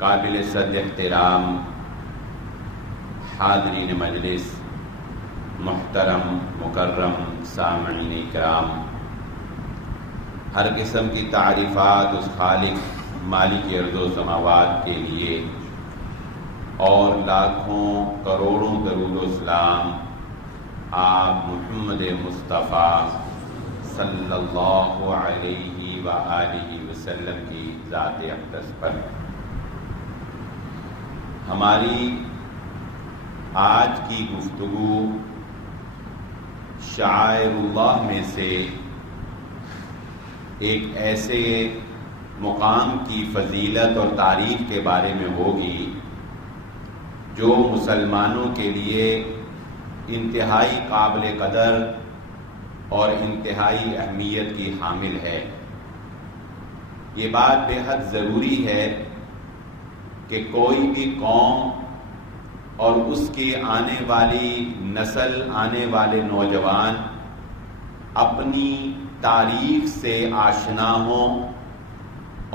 قابل صد احترام حاضرین مجلس، محترم مکرم سامعین اکرام، ہر قسم کی تعریفات اس خالق مالک ارض و سماوات کے لیے اور لاکھوں کروڑوں درود و سلام آپ محمد مصطفیٰ صلی اللہ علیہ وآلہ وسلم کی ذات اقدس پر۔ ہماری آج کی گفتگو شعائر اللہ میں سے ایک ایسے مقام کی فضیلت اور تاریخ کے بارے میں ہوگی جو مسلمانوں کے لیے انتہائی قابل قدر اور انتہائی اہمیت کی حامل ہے۔ یہ بات بے حد ضروری ہے کہ کوئی بھی قوم اور اس کی آنے والی نسل، آنے والے نوجوان اپنی تاریخ سے آشنا ہوں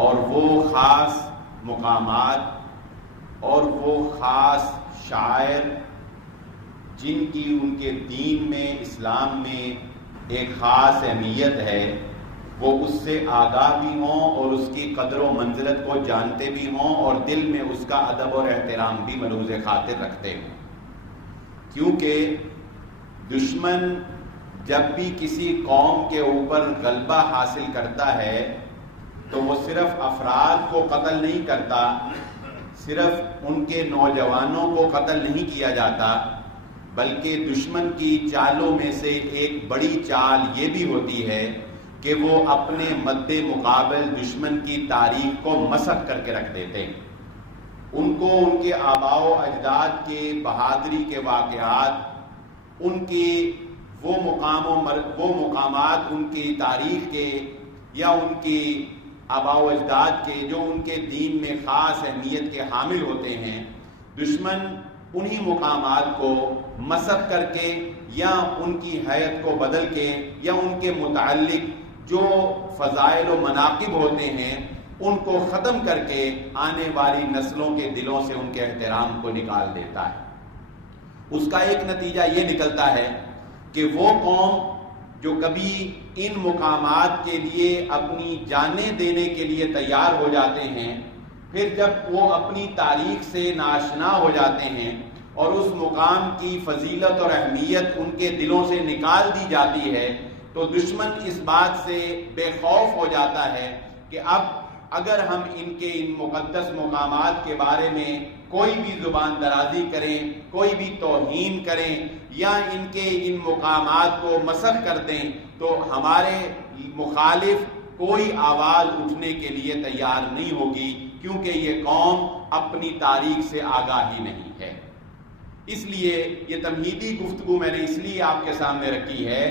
اور وہ خاص مقامات اور وہ خاص شاعر جن کی ان کے دین میں، اسلام میں ایک خاص اہمیت ہے، وہ اس سے آگاہ بھی ہوں اور اس کی قدر و منزلت کو جانتے بھی ہوں اور دل میں اس کا ادب اور احترام بھی ملحوظ خاطر رکھتے ہوں۔ کیونکہ دشمن جب بھی کسی قوم کے اوپر غلبہ حاصل کرتا ہے تو وہ صرف افراد کو قتل نہیں کرتا، صرف ان کے نوجوانوں کو قتل نہیں کیا جاتا، بلکہ دشمن کی چالوں میں سے ایک بڑی چال یہ بھی ہوتی ہے کہ وہ اپنے مد مقابل دشمن کی تاریخ کو مسخ کر کے رکھ دیتے ہیں۔ ان کو ان کے آباء و اجداد کے بہادری کے واقعات، ان کی وہ مقامات ان کی تاریخ کے یا ان کی آباء و اجداد کے جو ان کے دین میں خاص اہمیت کے حامل ہوتے ہیں، دشمن انہی مقامات کو مسخ کر کے یا ان کی حیت کو بدل کے یا ان کے متعلق جو فضائل و مناقب ہوتے ہیں ان کو ختم کر کے آنے والی نسلوں کے دلوں سے ان کے احترام کو نکال دیتا ہے۔ اس کا ایک نتیجہ یہ نکلتا ہے کہ وہ قوم جو کبھی ان مقامات کے لیے اپنی جانیں دینے کے لیے تیار ہو جاتے ہیں، پھر جب وہ اپنی تاریخ سے ناآشنا ہو جاتے ہیں اور اس مقام کی فضیلت اور اہمیت ان کے دلوں سے نکال دی جاتی ہے تو دشمن اس بات سے بے خوف ہو جاتا ہے کہ اب اگر ہم ان مقدس مقامات کے بارے میں کوئی بھی زبان درازی کریں، کوئی بھی توہین کریں یا ان مقامات کو مسخ کر دیں تو ہمارے مخالف کوئی آواز اٹھنے کے لیے تیار نہیں ہوگی، کیونکہ یہ قوم اپنی تاریخ سے آگاہ ہی نہیں ہے۔ اس لیے یہ تمہیدی گفتگو میں نے اس لیے آپ کے سامنے رکھی ہے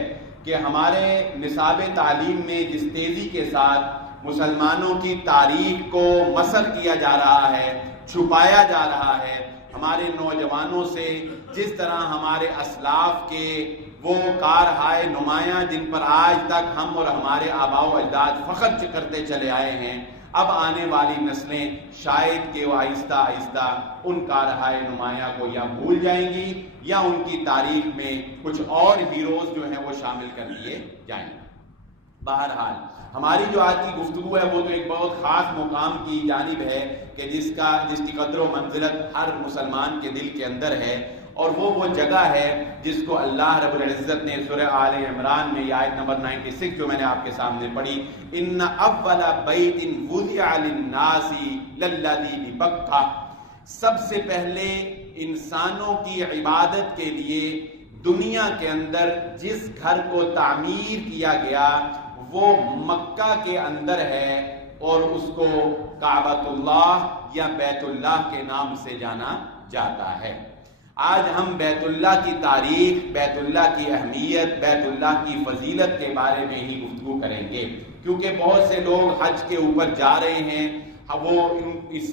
کہ ہمارے نصاب تعلیم میں جس تیزی کے ساتھ مسلمانوں کی تاریخ کو مسخ کیا جا رہا ہے، چھپایا جا رہا ہے، ہمارے نوجوانوں سے جس طرح ہمارے اسلاف کے وہ کارہائے نمایاں جن پر آج تک ہم اور ہمارے آباء و اجداد فخر کرتے چلے آئے ہیں، اب آنے والی نسلیں شاید کہ وہ آہستہ آہستہ ان کارہائے نمایاں کو یا بھول جائیں گی یا ان کی تاریخ میں کچھ اور ہیروز جو ہیں وہ شامل کر لیے جائیں گے۔ بہرحال ہماری جو آج کی گفتگو ہے وہ تو ایک بہت خاص مقام کی جانب ہے کہ جس کی قدر و منزلت ہر مسلمان کے دل کے اندر ہے، اور وہ جگہ ہے جس کو اللہ رب العزت نے سورہ آل عمران میں آیت نمبر 96 جو میں نے آپ کے سامنے پڑھی، ان اول بیت وضع للناس للذی ببکہ، سب سے پہلے انسانوں کی عبادت کے لیے دنیا کے اندر جس گھر کو تعمیر کیا گیا وہ مکہ کے اندر ہے اور اس کو کعبۃ اللہ یا بیت اللہ کے نام سے جانا جاتا ہے۔ آج ہم بیت اللہ کی تاریخ، بیت اللہ کی اہمیت، بیت اللہ کی فضیلت کے بارے میں ہی گفتگو کریں گے، کیونکہ بہت سے لوگ حج کے اوپر جا رہے ہیں، وہ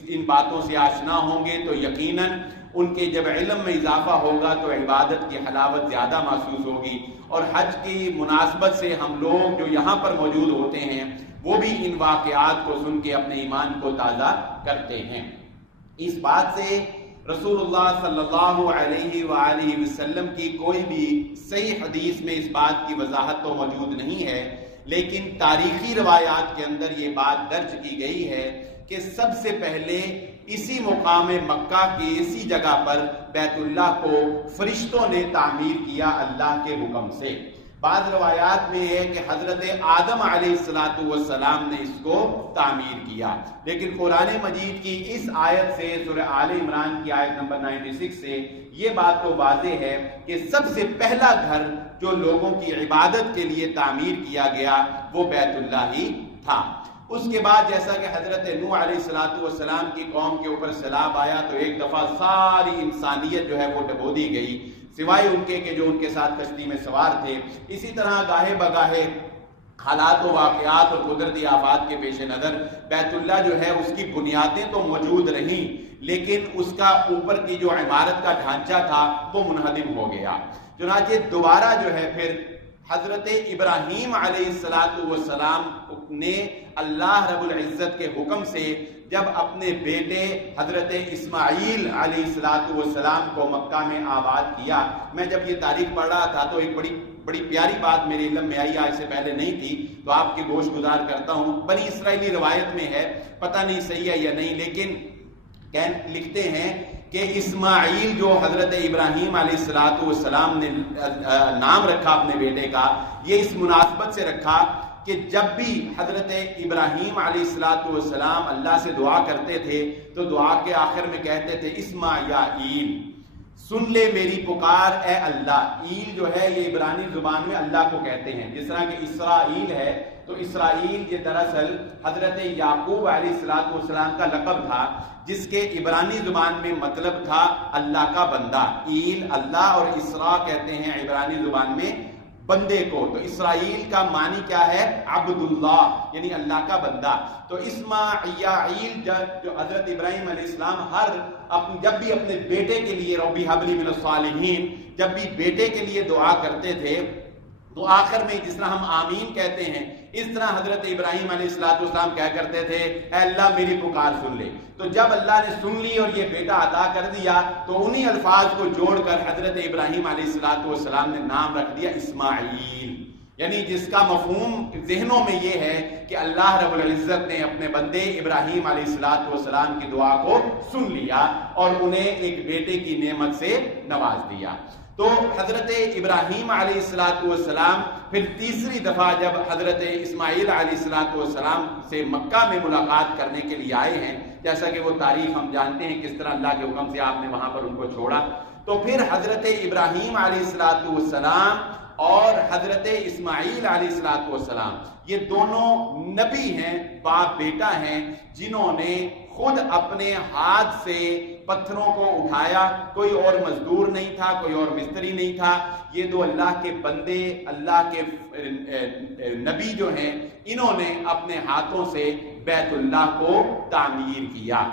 ان باتوں سے آشنا ہوں گے تو یقیناً ان کے جب علم میں اضافہ ہوگا تو عبادت کی حلاوت زیادہ محسوس ہوگی، اور حج کی مناسبت سے ہم لوگ جو یہاں پر موجود ہوتے ہیں وہ بھی ان واقعات کو سن کے اپنے ایمان کو تازہ کرتے ہیں۔ اس بات سے رسول اللہ صلی اللہ علیہ وآلہ وسلم کی کوئی بھی صحیح حدیث میں اس بات کی وضاحت تو موجود نہیں ہے، لیکن تاریخی روایات کے اندر یہ بات درج کی گئی ہے کہ سب سے پہلے اسی مقام مکہ کی اسی جگہ پر بیت اللہ کو فرشتوں نے تعمیر کیا اللہ کے حکم سے۔ بعض روایات میں ہے کہ حضرت آدم علیہ السلام نے اس کو تعمیر کیا، لیکن قرآن مجید کی اس آیت سے، سورہ آل عمران کی آیت نمبر 96 سے یہ بات تو واضح ہے کہ سب سے پہلا گھر جو لوگوں کی عبادت کے لیے تعمیر کیا گیا وہ بیت اللہ ہی تھا۔ اس کے بعد جیسا کہ حضرت نوح علیہ السلام کی قوم کے اوپر سیلاب آیا تو ایک دفعہ ساری انسانیت جو ہے وہ ڈبو دی گئی، سوائے ان کے کہ جو ان کے ساتھ کشتی میں سوار تھے۔ اسی طرح گاہے بگاہے حالات و واقعات اور قدرتی آفات کے پیش نظر بیت اللہ جو ہے اس کی بنیادیں تو موجود رہیں، لیکن اس کا اوپر کی جو عمارت کا ڈھانچہ تھا وہ منہدم ہو گیا۔ چنانچہ دوبارہ جو ہے پھر حضرت ابراہیم علیہ السلام نے اللہ رب العزت کے حکم سے جب اپنے بیٹے حضرت اسماعیل علیہ السلام کو مکہ میں آباد کیا، میں جب یہ تاریخ پڑھ رہا تھا تو ایک بڑی پیاری بات میرے علم میں آئی، آج سے پہلے نہیں تھی، تو آپ کی گوش گزار کرتا ہوں۔ بنی اسرائیلی روایت میں ہے، پتہ نہیں صحیح ہے یا نہیں، لیکن لکھتے ہیں کہ اسماعیل جو حضرت ابراہیم علیہ السلام نے نام رکھا اپنے بیٹے کا، یہ اس مناسبت سے رکھا کہ جب بھی حضرت ابراہیم علیہ السلام اللہ سے دعا کرتے تھے تو دعا کے آخر میں کہتے تھے اسماعیل، سن لے میری پکار اے اللہ۔ ایل جو ہے یہ عبرانی زبان میں اللہ کو کہتے ہیں، جس طرح کہ اسرائیل ہے تو اسرائیل یہ دراصل حضرت یعقوب علیہ السلام کا لقب تھا، جس کے عبرانی زبان میں مطلب تھا اللہ کا بندہ۔ ایل اللہ اور اسرا کہتے ہیں عبرانی زبان میں بندے کو، تو اسرائیل کا معنی کیا ہے؟ عبداللہ، یعنی اللہ کا بندہ۔ تو اسماعیل جو حضرت ابراہیم علیہ السلام جب بھی اپنے بیٹے کے لیے ربی حب لی من الصالحین، جب بھی بیٹے کے لیے دعا کرتے تھے تو آخر میں جس طرح ہم آمین کہتے ہیں، اس طرح حضرت ابراہیم علیہ السلام کہہ کرتے تھے اے اللہ میری پکار سن لے۔ تو جب اللہ نے سن لی اور یہ بیٹا عطا کر دیا تو انہی الفاظ کو جوڑ کر حضرت ابراہیم علیہ السلام نے نام رکھ دیا اسماعیل، یعنی جس کا مفہوم ذہنوں میں یہ ہے کہ اللہ رب العزت نے اپنے بندے ابراہیم علیہ السلام کی دعا کو سن لیا اور انہیں ایک بیٹے کی نعمت سے نواز دیا۔ تو حضرت ابراہیم علیہ السلام پھر تیسری دفعہ جب حضرت اسماعیل علیہ السلام سے مکہ میں ملاقات کرنے کے لیے آئے ہیں، جیسا کہ وہ تاریخ ہم جانتے ہیں کس طرح اللہ کے حکم سے آپ نے وہاں پر ان کو چھوڑا، تو پھر حضرت ابراہیم علیہ السلام اور حضرت اسماعیل علیہ السلام یہ دونوں نبی ہیں، باپ بیٹا ہیں، جنہوں نے خود اپنے ہاتھ سے پتھروں کو اٹھایا، کوئی اور مزدور نہیں تھا، کوئی اور مستری نہیں تھا، یہ دو اللہ کے بندے، اللہ کے نبی جو ہیں، انہوں نے اپنے ہاتھوں سے بیت اللہ کو تعمیر کیا۔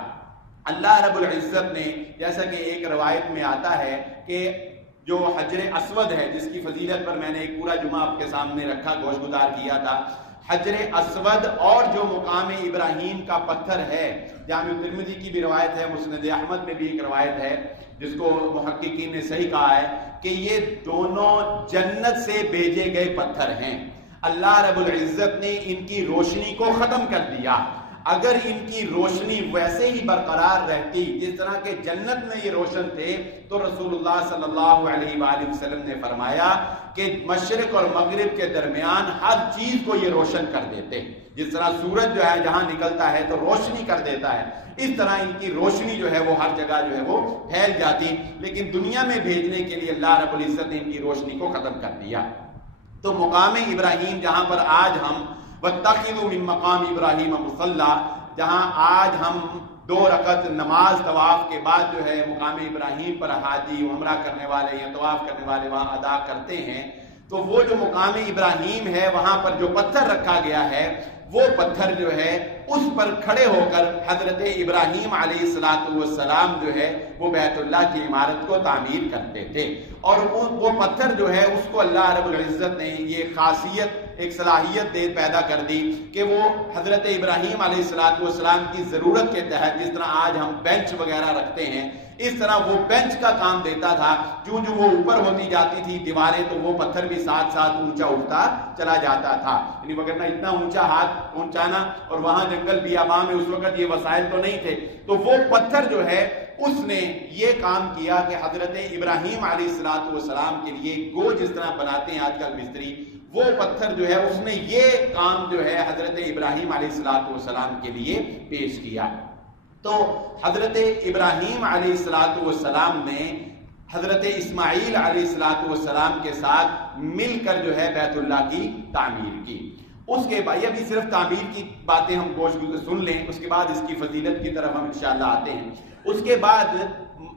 اللہ رب العزت نے، جیسا کہ ایک روایت میں آتا ہے کہ جو حجر اسود ہے، جس کی فضیلت پر میں نے ایک پورا جمعہ آپ کے سامنے رکھا، گوش گزار کیا تھا، حجر اسود اور جو مقام ابراہیم کا پتھر ہے، جامع ترمذی کی بھی روایت ہے، مسند احمد میں بھی ایک روایت ہے جس کو محققین نے صحیح کہا ہے کہ یہ دونوں جنت سے بھیجے گئے پتھر ہیں۔ اللہ رب العزت نے ان کی روشنی کو ختم کر دیا۔ اگر ان کی روشنی ویسے ہی برقرار رہتی جس طرح کے جنت میں یہ روشن تھے تو رسول اللہ صلی اللہ علیہ وآلہ وسلم نے فرمایا کہ مشرق اور مغرب کے درمیان ہر چیز کو یہ روشن کر دیتے، جس طرح سورج جو ہے جہاں نکلتا ہے تو روشنی کر دیتا ہے، اس طرح ان کی روشنی جو ہے وہ ہر جگہ جو ہے وہ پھیل جاتی، لیکن دنیا میں بھیجنے کے لیے اللہ رب العزت نے ان کی روشنی کو ختم کر دیا۔ تو مقام ابراہیم جہاں پر آج ہم وَاتَّخِذُوا مِن مَّقَامِ إِبْرَاهِيمَ مُصَلًّى، جہاں آج ہم 2 رکعت نماز طواف کے بعد جو ہے مقام ابراہیم پر حاجی عمرہ کرنے والے یا طواف کرنے والے وہاں ادا کرتے ہیں، تو وہ جو مقام ابراہیم ہے وہاں پر جو پتھر رکھا گیا ہے وہ پتھر جو ہے اس پر کھڑے ہو کر حضرت ابراہیم علیہ السلام جو ہے وہ بیت اللہ کی عمارت کو تعمیر کرتے تھے، اور وہ پتھر جو ہے اس کو اللہ رب العزت نے یہ خاصیت ایک صلاحیت پیدا کر دی کہ وہ حضرت ابراہیم علیہ السلام کی ضرورت کے تحت جس طرح آج ہم بینچ وغیرہ رکھتے ہیں اس طرح وہ بینچ کا کام دیتا تھا. جو وہ اوپر ہوتی جاتی تھی دیواریں تو وہ پتھر بھی ساتھ ساتھ اونچا اٹھتا چلا جاتا تھا. یعنی وگرنہ اتنا اونچا ہاتھ پہنچانا اور وہاں جنگل بیاباں میں اس وقت یہ وسائل تو نہیں تھے. تو وہ پتھر جو ہے اس نے یہ کام کیا کہ حضرت ابراہیم علیہ السلام کے لیے گو جس طرح بناتے ہیں آج کل مستری, وہ پتھر جو ہے اس نے یہ کام جو ہے حضرت ابراہیم علیہ السلام کے لیے پیش کیا. تو حضرت ابراہیم علیہ السلام نے حضرت اسماعیل علیہ السلام کے ساتھ مل کر جو ہے بیت اللہ کی تعمیر کی. اس کے بعد ابھی صرف تعمیر کی باتیں ہم گوش سن لیں, اس کے بعد اس کی فضیلت کی طرف ہم انشاءاللہ آتے ہیں. اس کے بعد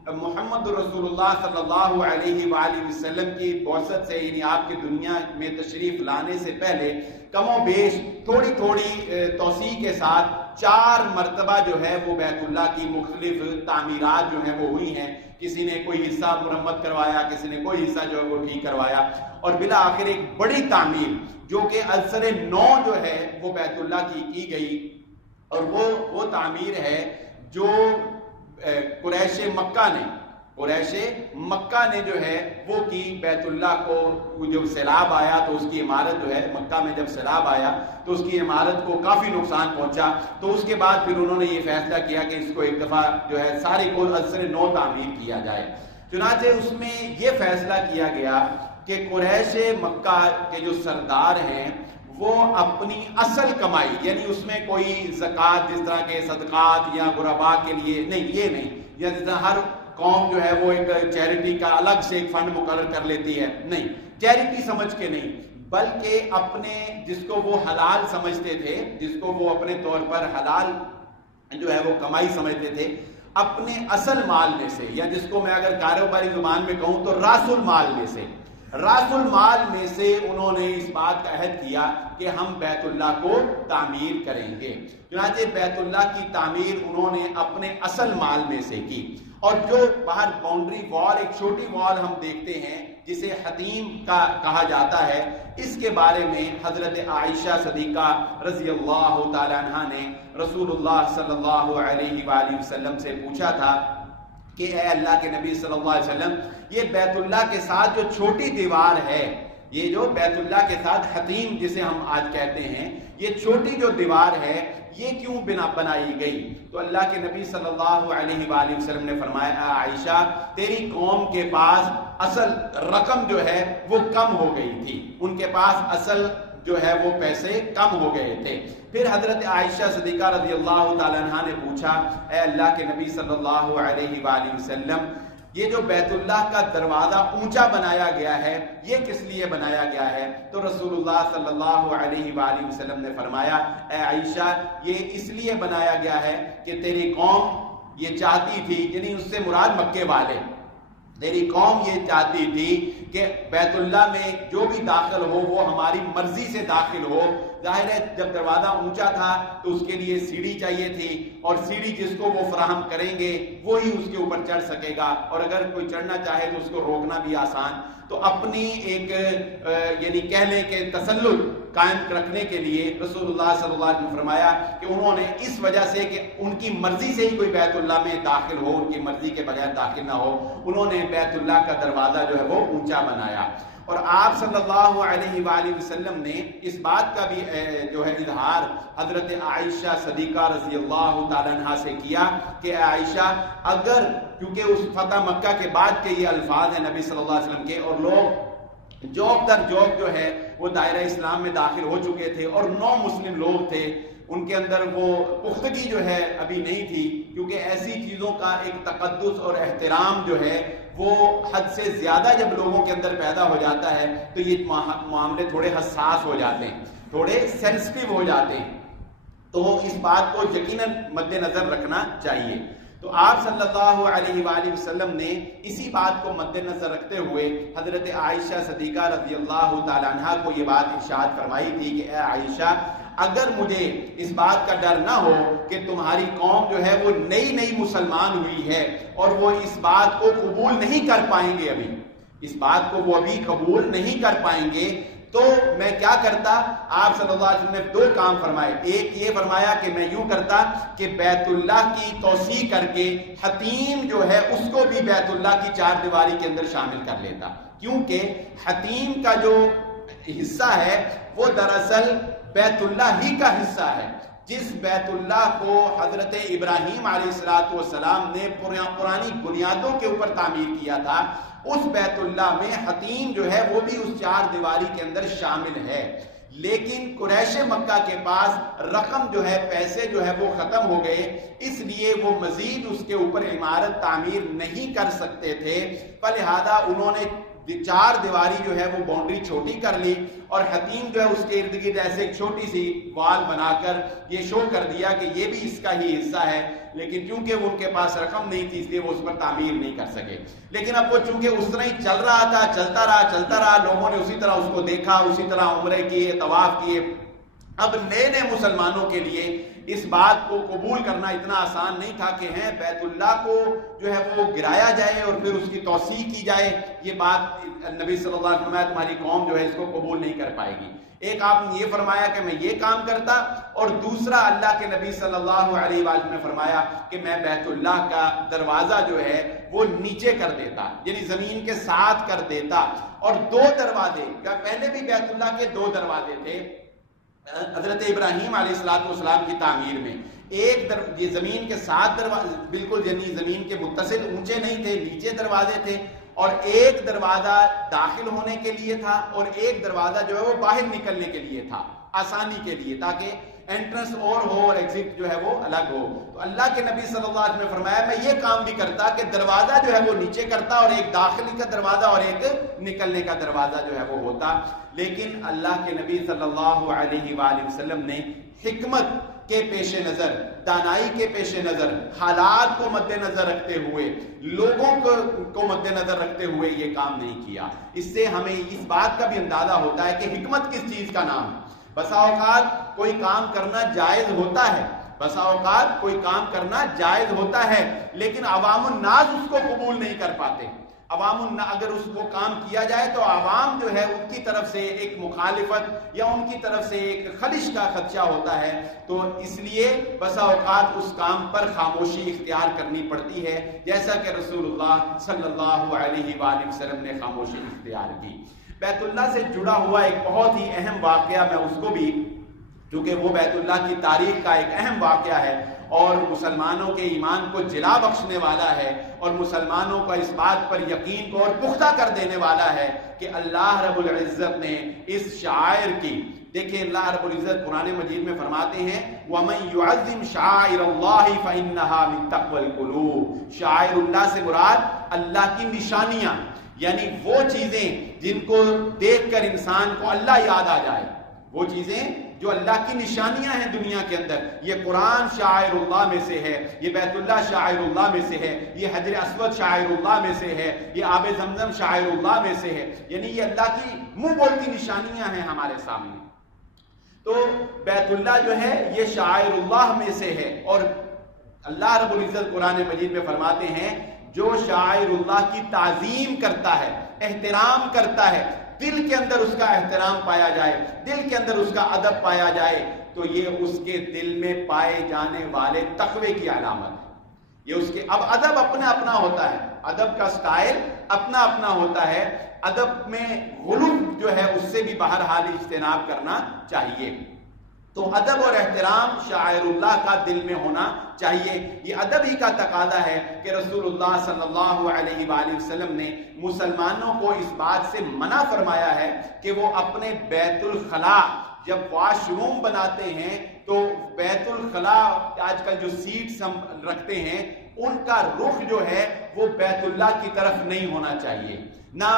محمد رسول اللہ صلی اللہ علیہ وآلہ وسلم کی بعثت سے یعنی آپ کی دنیا میں تشریف لانے سے پہلے کم و بیش تھوڑی تھوڑی توسیع کے ساتھ 4 مرتبہ جو ہے وہ بیت اللہ کی مختلف تعمیرات جو ہیں وہ ہوئی ہیں. کسی نے کوئی حصہ مرمت کروایا, کسی نے کوئی حصہ جو ہے وہ ٹھیک کروایا, اور بالآخر ایک بڑی تعمیر جو کہ عنصر 9 جو ہے وہ بیت اللہ کی گئی. اور وہ تعمیر ہے جو قریش مکہ نے جو ہے وہ کی. بیت اللہ کو جب سیلاب آیا تو اس کی عمارت جو ہے مکہ میں جب سیلاب آیا تو اس کی عمارت کو کافی نقصان پہنچا. تو اس کے بعد پھر انہوں نے یہ فیصلہ کیا کہ اس کو ایک دفعہ جو ہے سارے کو عنصر 9 تعمیر کیا جائے. چنانچہ اس میں یہ فیصلہ کیا گیا کہ قریش مکہ کے جو سردار ہیں وہ اپنی اصل کمائی یعنی اس میں کوئی زکوٰۃ جس طرح کے صدقات یا غرباء کے لیے نہیں, یہ نہیں, یا جس طرح ہر قوم جو ہے وہ ایک چیریٹی کا الگ سے ایک فنڈ مقرر کر لیتی ہے, نہیں, چیریٹی سمجھ کے نہیں, بلکہ اپنے جس کو وہ حلال سمجھتے تھے, جس کو وہ اپنے طور پر حلال جو ہے وہ کمائی سمجھتے تھے, اپنے اصل مال میں سے, یا جس کو میں اگر کاروباری زبان میں کہوں تو راس المال میں سے انہوں نے اس بات کا عہد کیا کہ ہم بیت اللہ کو تعمیر کریں گے. چنانچہ بیت اللہ کی تعمیر انہوں نے اپنے اصل مال میں سے کی. اور جو باہر باؤنڈری وال, ایک چھوٹی وال ہم دیکھتے ہیں جسے حتیم کا کہا جاتا ہے, اس کے بارے میں حضرت عائشہ صدیقہ رضی اللہ تعالی عنہا نے رسول اللہ صلی اللہ علیہ وآلہ وسلم سے پوچھا تھا کہ اے اللہ کے نبی صلی اللہ علیہ وسلم, یہ بیت اللہ کے ساتھ جو چھوٹی دیوار ہے, یہ جو بیت اللہ کے ساتھ حتیم جسے ہم آج کہتے ہیں, یہ چھوٹی جو دیوار ہے یہ کیوں بنائی گئی؟ تو اللہ کے نبی صلی اللہ علیہ وآلہ وسلم نے فرمایا, عائشہ تیری قوم کے پاس اصل رقم جو ہے وہ کم ہو گئی تھی, ان کے پاس اصل جو ہے وہ پیسے کم ہو گئے تھے. پھر حضرت عائشہ صدیقہ رضی اللہ تعالی عنہا نے پوچھا, اے اللہ کے نبی صلی اللہ علیہ وآلہ وسلم, یہ جو بیت اللہ کا دروازہ اونچا بنایا گیا ہے یہ کس لیے بنایا گیا ہے؟ تو رسول اللہ صلی اللہ علیہ وآلہ وسلم نے فرمایا, اے عائشہ یہ اس لیے بنایا گیا ہے کہ تیری قوم یہ چاہتی تھی, یعنی اس سے مراد مکے والے, تیری قوم یہ چاہتی تھی کہ بیت اللہ میں جو بھی داخل ہو وہ ہماری مرضی سے داخل ہو. ظاہر ہے جب دروازہ اونچا تھا تو اس کے لیے سیڑھی چاہیے تھی, اور سیڑھی جس کو وہ فراہم کریں گے وہی اس کے اوپر چڑھ سکے گا, اور اگر کوئی چڑھنا چاہے تو اس کو روکنا بھی آسان. تو اپنی ایک یعنی کہہ لیں کہ تسلط قائم رکھنے کے لیے رسول اللہ صلی اللہ علیہ وسلم نے فرمایا کہ انہوں نے اس وجہ سے کہ ان کی مرضی سے ہی کوئی بیت اللہ میں داخل ہو, ان کی مرضی کے بغیر داخل نہ ہو, انہوں نے بیت اللہ کا دروازہ جو ہے وہ اونچا بنایا. اور آپ صلی اللہ علیہ وآلہ وسلم نے اس بات کا بھی جو ہے اظہار حضرت عائشہ صدیقہ رضی اللہ تعالی عنہا سے کیا کہ عائشہ اگر, کیونکہ اس فتح مکہ کے بعد کے یہ الفاظ ہیں نبی صلی اللہ علیہ وسلم کے, اور لوگ جوک در جوک جو ہے وہ دائرہ اسلام میں داخل ہو چکے تھے, اور 9 مسلم لوگ تھے, ان کے اندر وہ پختگی جو ہے ابھی نہیں تھی, کیونکہ ایسی چیزوں کا ایک تقدس اور احترام جو ہے وہ حد سے زیادہ جب لوگوں کے اندر پیدا ہو جاتا ہے تو یہ معاملے تھوڑے حساس ہو جاتے ہیں, تھوڑے سینسٹیو ہو جاتے ہیں. تو اس بات کو یقیناً مد نظر رکھنا چاہیے. تو آپ صلی اللہ علیہ وآلہ وسلم نے اسی بات کو مد نظر رکھتے ہوئے حضرت عائشہ صدیقہ رضی اللہ تعالی عنہا کو یہ بات ارشاد فرمائی تھی کہ اے عائشہ, اگر مجھے اس بات کا ڈر نہ ہو کہ تمہاری قوم جو ہے وہ نئی مسلمان ہوئی ہے اور وہ اس بات کو قبول نہیں کر پائیں گے, ابھی اس بات کو وہ ابھی قبول نہیں کر پائیں گے, تو میں کیا کرتا؟ آپ صلی اللہ علیہ وسلم نے 2 کام فرمائے. ایک یہ فرمایا کہ میں یوں کرتا کہ بیت اللہ کی توسیع کر کے حتیم جو ہے اس کو بھی بیت اللہ کی 4 دیواری کے اندر شامل کر لیتا، کیونکہ حتیم کا جو حصہ ہے وہ دراصل بیت اللہ ہی کا حصہ ہے. جس بیت اللہ کو حضرت ابراہیم علیہ السلام نے پرانی بنیادوں کے اوپر تعمیر کیا تھا، اس بیت اللہ میں حتیم جو ہے وہ بھی اس 4 دیواری کے اندر شامل ہے. لیکن قریش مکہ کے پاس رقم جو ہے، پیسے جو ہے وہ ختم ہو گئے، اس لیے وہ مزید اس کے اوپر عمارت تعمیر نہیں کر سکتے تھے. فلہذا انہوں نے 4 دیواری جو ہے وہ باؤنڈری چھوٹی کر لی اور حتیم جو ہے اس کے ارد گرد ایسے ایک چھوٹی سی وال بنا کر یہ شو کر دیا کہ یہ بھی اس کا ہی حصہ ہے. لیکن چونکہ وہ ان کے پاس رقم نہیں تھی اس لیے وہ اس پر تعمیر نہیں کر سکے. لیکن اب وہ چونکہ اس طرح ہی چل رہا تھا، چلتا رہا، لوگوں نے اسی طرح اس کو دیکھا، اسی طرح عمرے کیے، طواف کیے. اب نئے مسلمانوں کے لیے اس بات کو قبول کرنا اتنا آسان نہیں تھا کہ بیت اللہ کو جو ہے وہ گرایا جائے اور پھر اس کی توسیع کی جائے. یہ بات نبی صلی اللہ علیہ وسلم تمہاری قوم جو ہے اس کو قبول نہیں کر پائے گی. ایک آپ نے یہ فرمایا کہ میں یہ کام کرتا، اور دوسرا اللہ کے نبی صلی اللہ علیہ وسلم نے فرمایا کہ میں بیت اللہ کا دروازہ جو ہے وہ نیچے کر دیتا، یعنی زمین کے ساتھ کر دیتا. اور 2 دروازے، پہلے بھی بیت اللہ کے 2 دروازے تھے حضرت ابراہیم علیہ السلام کی تعمیر میں. ایک یہ زمین کے 7 دروازے بالکل یعنی زمین کے متصل اونچے نہیں تھے، نیچے دروازے تھے، اور ایک دروازہ داخل ہونے کے لیے تھا اور ایک دروازہ جو ہے وہ باہر نکلنے کے لیے تھا، آسانی کے لیے، تاکہ انٹرنس اور ہو اور ایگزٹ جو ہے وہ الگ ہو. تو اللہ کے نبی صلی اللہ علیہ وسلم نے فرمایا میں یہ کام بھی کرتا کہ دروازہ جو ہے وہ نیچے کرتا اور ایک داخلی کا دروازہ اور ایک نکلنے کا دروازہ جو ہے وہ ہوتا. لیکن اللہ کے نبی صلی اللہ علیہ وآلہ وسلم نے حکمت کے پیش نظر، دانائی کے پیش نظر، حالات کو مد نظر رکھتے ہوئے، لوگوں کو مد نظر رکھتے ہوئے یہ کام نہیں کیا. اس سے ہمیں اس بات کا بھی اندازہ ہوتا ہے کہ حکمت کس چیز کا نام ہے. بسا اوقات کوئی کام کرنا جائز ہوتا ہے، بسا اوقات کوئی کام کرنا جائز ہوتا ہے، لیکن عوام الناس اس کو قبول نہیں کر پاتے. اگر اس کو کام کیا جائے تو عوام جو ہے ان کی طرف سے ایک مخالفت یا ان کی طرف سے ایک خدش کا خدشہ ہوتا ہے. تو اس لیے بسا اوقات اس کام پر خاموشی اختیار کرنی پڑتی ہے، جیسا کہ رسول اللہ صلی اللہ علیہ وآلہ وسلم نے خاموشی اختیار کی. بیت اللہ سے جڑا ہوا ایک بہت ہی اہم واقعہ، میں اس کو بھی، کیونکہ وہ بیت اللہ کی تاریخ کا ایک اہم واقعہ ہے اور مسلمانوں کے ایمان کو جلا بخشنے والا ہے اور مسلمانوں کا اس بات پر یقین کو اور پختہ کر دینے والا ہے کہ اللہ رب العزت نے اس شاعر کی، دیکھیں اللہ رب العزت قرآن مجید میں فرماتے ہیں وَمَن يُعَظِّمْ شَعَائِرَ اللَّهِ فَإِنَّهَا مِن تَقْوَى الْقُلُوبِ. شاعر اللہ سے مراد اللہ کی نشانیاں، یعنی وہ چیزیں جن کو دیکھ کر انسان کو اللہ یاد آ جائے، وہ چیزیں جو اللہ کی نشانیاں ہیں دنیا کے اندر. یہ قرآن شاعر اللہ میں سے ہے، یہ بیت اللہ شاعر اللہ میں سے ہے، یہ حجر اسود شاعر اللہ میں سے ہے، یہ آب زمزم شاعر اللہ میں سے ہے. یعنی یہ اللہ کی منہ بولتی نشانیاں ہیں ہمارے سامنے. تو بیت اللہ جو ہے یہ شاعر اللہ میں سے ہے، اور اللہ رب العزت قرآن مجید میں فرماتے ہیں جو شاعر اللہ کی تعظیم کرتا ہے، احترام کرتا ہے، دل کے اندر اس کا احترام پایا جائے، دل کے اندر اس کا ادب پایا جائے، تو یہ اس کے دل میں پائے جانے والے تقوی کی علامت ہے. یہ اس کے اب ادب اپنا اپنا ہوتا ہے، ادب کا سٹائل اپنا اپنا ہوتا ہے. ادب میں غلو جو ہے اس سے بھی بہرحال اجتناب کرنا چاہیے. تو ادب اور احترام شاعر اللہ کا دل میں ہونا چاہیے. یہ ادب ہی کا تقاضا ہے کہ رسول اللہ صلی اللہ علیہ وآلہ وسلم نے مسلمانوں کو اس بات سے منع فرمایا ہے کہ وہ اپنے بیت الخلاء جب واش روم بناتے ہیں تو بیت الخلاء آج کل جو سیٹس ہم رکھتے ہیں ان کا رخ جو ہے وہ بیت اللہ کی طرف نہیں ہونا چاہیے. نہ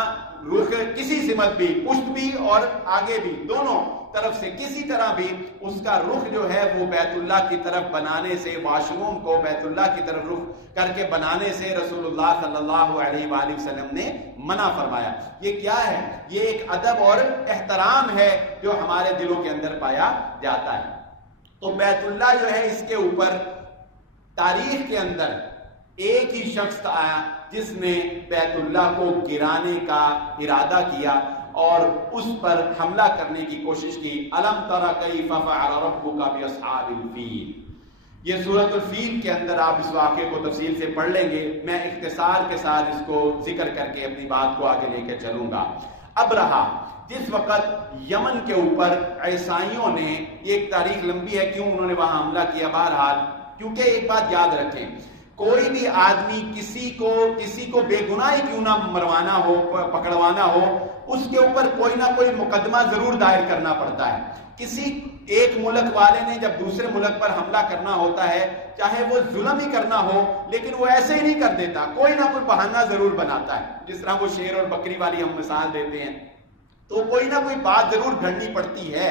رخ کسی سمت بھی، پشت بھی اور آگے بھی، دونوں طرف سے کسی طرح بھی اس کا رخ جو ہے وہ بیت اللہ کی طرف بنانے سے، واش روم کو بیت اللہ کی طرف رخ کر کے بنانے سے رسول اللہ صلی اللہ علیہ وآلہ وسلم نے منع فرمایا. یہ کیا ہے؟ یہ ایک ادب اور احترام ہے جو ہمارے دلوں کے اندر پایا جاتا ہے. تو بیت اللہ جو ہے اس کے اوپر تاریخ کے اندر ایک ہی شخص آیا جس نے بیت اللہ کو گرانے کا ارادہ کیا. اور اس پر حملہ کرنے کی کوشش کی. الم تر کیف فعل ربک باصحاب الفیل. یہ سورۃ الفیل کے اندر آپ اس واقعے کو تفصیل سے پڑھ لیں گے. میں اختصار کے ساتھ اس کو ذکر کر کے اپنی بات کو آگے لے کے چلوں گا. ابرہا جس وقت یمن کے اوپر عیسائیوں نے، ایک تاریخ لمبی ہے کیوں انہوں نے وہاں حملہ کیا، بہرحال کیونکہ ایک بات یاد رکھیں، کوئی بھی آدمی کسی کو بے گناہی کیوں نہ مروانا ہو، پکڑوانا ہو، اس کے اوپر کوئی نہ کوئی مقدمہ ضرور دائر کرنا پڑتا ہے. کسی ایک ملک والے نے جب دوسرے ملک پر حملہ کرنا ہوتا ہے، چاہے وہ ظلم ہی کرنا ہو، لیکن وہ ایسے ہی نہیں کر دیتا، کوئی نہ کوئی بہانہ ضرور بناتا ہے. جس طرح وہ شیر اور بکری والی ہم مثال دیتے ہیں، تو کوئی نہ کوئی بات ضرور گھڑنی پڑتی ہے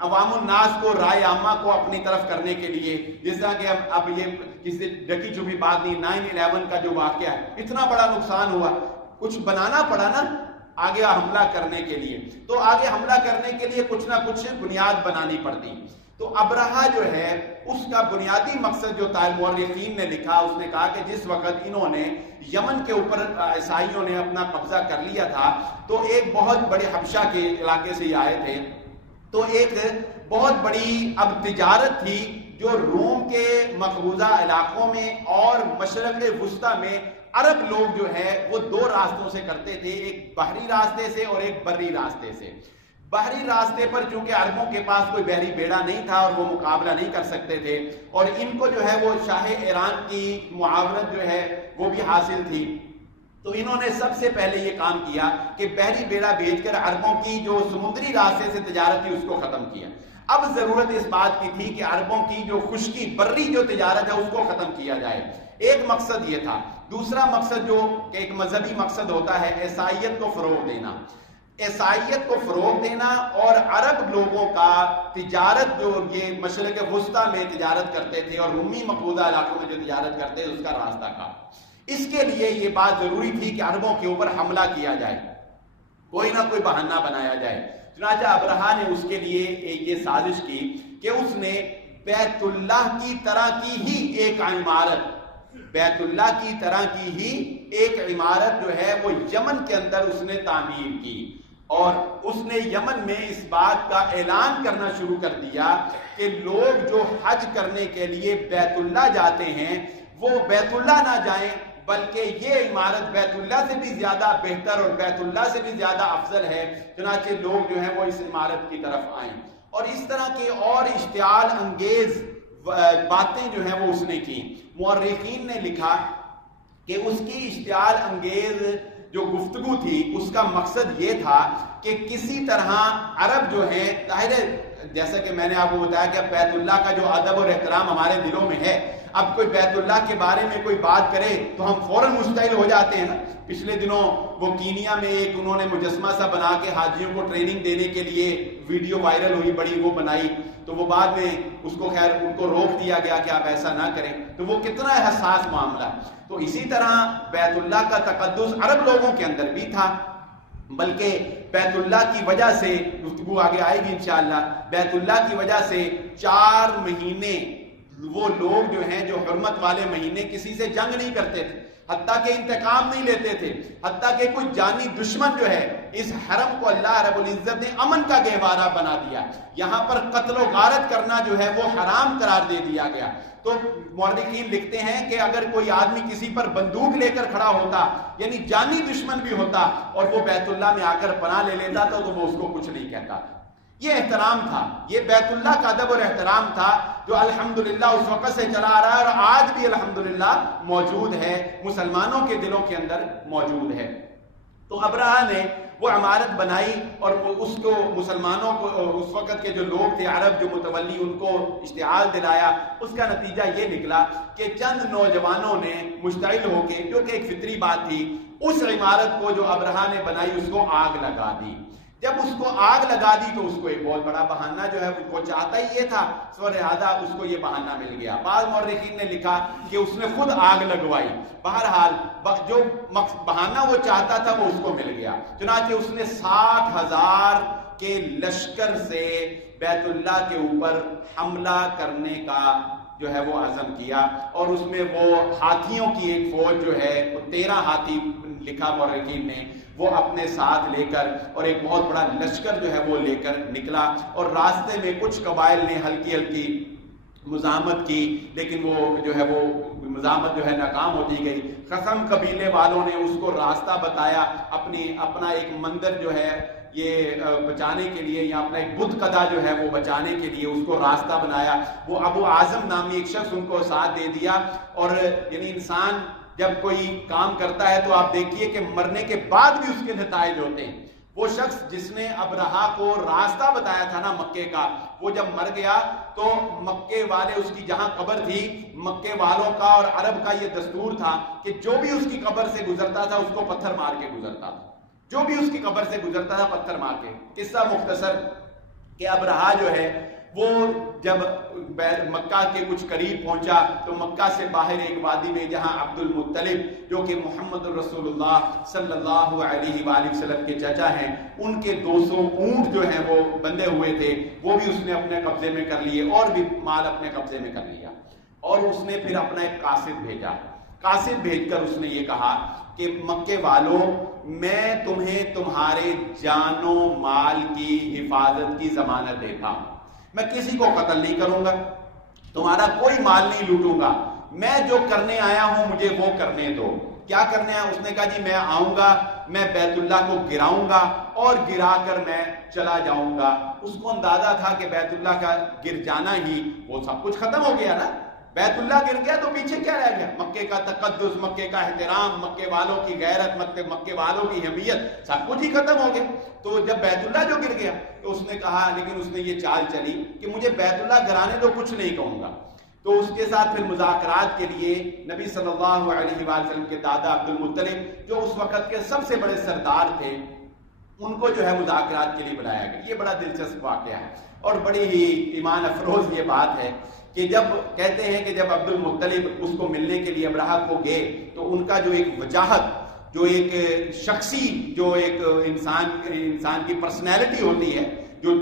عوام الناس کو، رائے عامہ کو اپنی طرف کرنے کے لیے. جس طرح کہ اب یہ کسی ڈکی چھپی بات نہیں، 9/11 کا جو واقعہ ہے، اتنا بڑا نقصان ہوا، کچھ بنانا پڑا نا آگے حملہ کرنے کے لیے. تو آگے حملہ کرنے کے لیے کچھ نہ کچھ بنیاد بنانی پڑتی. تو ابرہا جو ہے اس کا بنیادی مقصد جو مورخین نے لکھا، اس نے کہا کہ جس وقت انہوں نے یمن کے اوپر عیسائیوں نے اپنا قبضہ کر لیا تھا، تو ایک بہت بڑے حبشہ کے علاقے سے یہ آئے تھے، تو ایک بہت بڑی اب تجارت تھی جو روم کے مقبوضہ علاقوں میں اور مشرق وسطیٰ میں عرب لوگ جو ہے وہ دو راستوں سے کرتے تھے، ایک بحری راستے سے اور ایک بری راستے سے. بحری راستے پر چونکہ عربوں کے پاس کوئی بحری بیڑا نہیں تھا اور وہ مقابلہ نہیں کر سکتے تھے، اور ان کو جو ہے وہ شاہ ایران کی معاونت جو ہے وہ بھی حاصل تھی. تو انہوں نے سب سے پہلے یہ کام کیا کہ بحری بیڑا بھیج کر عربوں کی جو سمندری راستے سے تجارت تھی اس کو ختم کیا. اب ضرورت اس بات کی تھی کہ عربوں کی جو خشکی بری جو تجارت ہے اس کو ختم کیا جائے. ایک مقصد یہ تھا. دوسرا مقصد جو کہ ایک مذہبی مقصد ہوتا ہے، عیسائیت کو فروغ دینا. عیسائیت کو فروغ دینا اور عرب لوگوں کا تجارت جو یہ مشرق وسطیٰ میں تجارت کرتے تھے اور رومی مقبوضہ علاقوں میں جو تجارت کرتے تھے اس کا راستہ کا. اس کے لیے یہ بات ضروری تھی کہ عربوں کے اوپر حملہ کیا جائے، کوئی نہ کوئی بہانہ بنایا جائے. چنانچہ ابرہا نے اس کے لیے یہ سازش کی کہ اس نے بیت اللہ کی طرح کی ہی ایک عمارت، بیت اللہ کی طرح کی ہی ایک عمارت جو ہے وہ یمن کے اندر اس نے تعمیر کی، اور اس نے یمن میں اس بات کا اعلان کرنا شروع کر دیا کہ لوگ جو حج کرنے کے لیے بیت اللہ جاتے ہیں وہ بیت اللہ نہ جائیں، بلکہ یہ عمارت بیت اللہ سے بھی زیادہ بہتر اور بیت اللہ سے بھی زیادہ افضل ہے، چنانچہ لوگ جو ہیں وہ اس عمارت کی طرف آئیں. اور اس طرح کے اور اشتعال انگیز باتیں جو ہیں وہ اس نے کی. مورخین نے لکھا کہ اس کی اشتعال انگیز جو گفتگو تھی اس کا مقصد یہ تھا کہ کسی طرح عرب جو ہیں، ظاہر ہے جیسا کہ میں نے آپ کو بتایا کہ اب بیت اللہ کا جو ادب اور احترام ہمارے دلوں میں ہے، اب کوئی بیت اللہ کے بارے میں کوئی بات کرے تو ہم فوراً مشتعل ہو جاتے ہیں نا. پچھلے دنوں وہ کینیا میں ایک انہوں نے مجسمہ سا بنا کے حاجیوں کو ٹریننگ دینے کے لیے ویڈیو وائرل ہوئی، بڑی وہ بنائی، تو وہ بعد میں اس کو خیر ان کو روک دیا گیا کہ آپ ایسا نہ کریں. تو وہ کتنا حساس معاملہ. تو اسی طرح بیت اللہ کا تقدس عرب لوگوں کے اندر بھی تھا، بلکہ بیت اللہ کی وجہ سے گفتگو آگے آئے گی انشاءاللہ. بیت اللہ کی وجہ سے 4 مہینے وہ لوگ جو ہیں جو حرمت والے مہینے کسی سے جنگ نہیں کرتے تھے، حتیٰ کہ انتقام نہیں لیتے تھے، حتیٰ کہ کوئی جانی دشمن جو ہے اس حرم کو اللہ رب العزت نے امن کا گہوارہ بنا دیا. یہاں پر قتل و غارت کرنا جو ہے وہ حرام قرار دے دیا گیا. تو مورخین لکھتے ہیں کہ اگر کوئی آدمی کسی پر بندوق لے کر کھڑا ہوتا، یعنی جانی دشمن بھی ہوتا، اور وہ بیت اللہ میں آ کر پناہ لے لیتا تو وہ اس کو کچھ نہیں کہتا. یہ احترام تھا، یہ بیت اللہ کا ادب اور احترام تھا جو الحمدللہ اس وقت سے چلا آ رہا ہے اور آج بھی الحمدللہ موجود ہے، مسلمانوں کے دلوں کے اندر موجود ہے. تو ابرہا نے وہ عمارت بنائی اور اس کو مسلمانوں کو، اس وقت کے جو لوگ تھے عرب جو متولی، ان کو اشتعال دلایا. اس کا نتیجہ یہ نکلا کہ چند نوجوانوں نے مشتعل ہو کے، جو کہ ایک فطری بات تھی، اس عمارت کو جو ابرہا نے بنائی اس کو آگ لگا دی. جب اس کو آگ لگا دی تو اس کو ایک بہت بڑا بہانہ جو ہے وہ چاہتا ہی یہ تھا، سو لہذا اس کو یہ بہانہ مل گیا. بعض مورخین نے لکھا کہ اس نے خود آگ لگوائی. بہرحال جو بہانہ وہ چاہتا تھا وہ اس کو مل گیا. چنانچہ اس نے 60,000 کے لشکر سے بیت اللہ کے اوپر حملہ کرنے کا جو ہے وہ عزم کیا، اور اس میں وہ ہاتھیوں کی ایک فوج جو ہے وہ 13 ہاتھی لکھا مورخین نے، وہ اپنے ساتھ لے کر اور ایک بہت بڑا لشکر جو ہے وہ لے کر نکلا، اور راستے میں کچھ قبائل نے ہلکی ہلکی مزاحمت کی، لیکن وہ جو ہے وہ مزاحمت جو ہے ناکام ہوتی گئی۔ خصم قبیلے والوں نے اس کو راستہ بتایا، اپنا ایک مندر جو ہے یہ بچانے کے لیے، یا اپنا ایک بت قدا جو ہے وہ بچانے کے لیے اس کو راستہ بنایا۔ وہ ابو اعظم نامی ایک شخص ان کو ساتھ دے دیا، اور یعنی انسان جب کوئی کام کرتا ہے تو آپ دیکھیے کہ مرنے کے بعد بھی اس کے نتائج ہوتے ہیں۔ وہ شخص جس نے ابرہا کو راستہ بتایا تھا نا مکے کا، وہ جب مر گیا تو مکے والے، اس کی جہاں قبر تھی، مکے والوں کا اور عرب کا یہ دستور تھا کہ جو بھی اس کی قبر سے گزرتا تھا اس کو پتھر مار کے گزرتا تھا، جو بھی اس کی قبر سے گزرتا تھا پتھر مار کے۔ قصہ مختصر کہ ابرہا جو ہے وہ جب مکہ کے کچھ قریب پہنچا تو مکہ سے باہر ایک وادی میں جہاں عبد المطلب جو کہ محمد رسول اللہ صلی اللہ علیہ وآلہ وسلم کے چچا ہیں، ان کے 200 اونٹ جو ہیں وہ بندھے ہوئے تھے، وہ بھی اس نے اپنے قبضے میں کر لیے، اور بھی مال اپنے قبضے میں کر لیا۔ اور اس نے پھر اپنا ایک قاصد بھیجا، قاصد بھیج کر اس نے یہ کہا کہ مکے والوں، میں تمہیں تمہارے جان و مال کی حفاظت کی ضمانت دیتا ہوں، میں کسی کو قتل نہیں کروں گا، تمہارا کوئی مال نہیں لوٹوں گا، میں جو کرنے آیا ہوں مجھے وہ کرنے دو۔ کیا کرنے آیا؟ اس نے کہا جی میں آؤں گا، میں بیت اللہ کو گراؤں گا اور گرا کر میں چلا جاؤں گا۔ اس کو اندازہ تھا کہ بیت اللہ کا گر جانا ہی وہ سب کچھ ختم ہو گیا نا، بیت اللہ گر گیا تو پیچھے کیا رہ گیا؟ مکے کا تقدس، مکے کا احترام، مکے والوں کی غیرت، مکے والوں کی حمیت، سب کچھ ہی ختم ہو گیا۔ تو جب بیت اللہ جو گر گیا تو اس نے کہا، لیکن اس نے یہ چال چلی کہ مجھے بیت اللہ گرانے دو، کچھ نہیں کہوں گا۔ تو اس کے ساتھ پھر مذاکرات کے لیے نبی صلی اللہ علیہ وآلہ وسلم کے دادا عبد المطلب جو اس وقت کے سب سے بڑے سردار تھے، ان کو جو ہے مذاکرات کے لیے بلایا گیا۔ یہ بڑا دلچسپ واقعہ ہے اور بڑی ہی ایمان افروز یہ بات ہے کہ جب کہتے ہیں کہ جب عبد المطلب اس کو ملنے کے لیے ابرہا کو گئے تو ان کا جو ایک وجاہت، جو ایک شخصی، جو ایک انسان کی پرسنالٹی ہوتی ہے، جو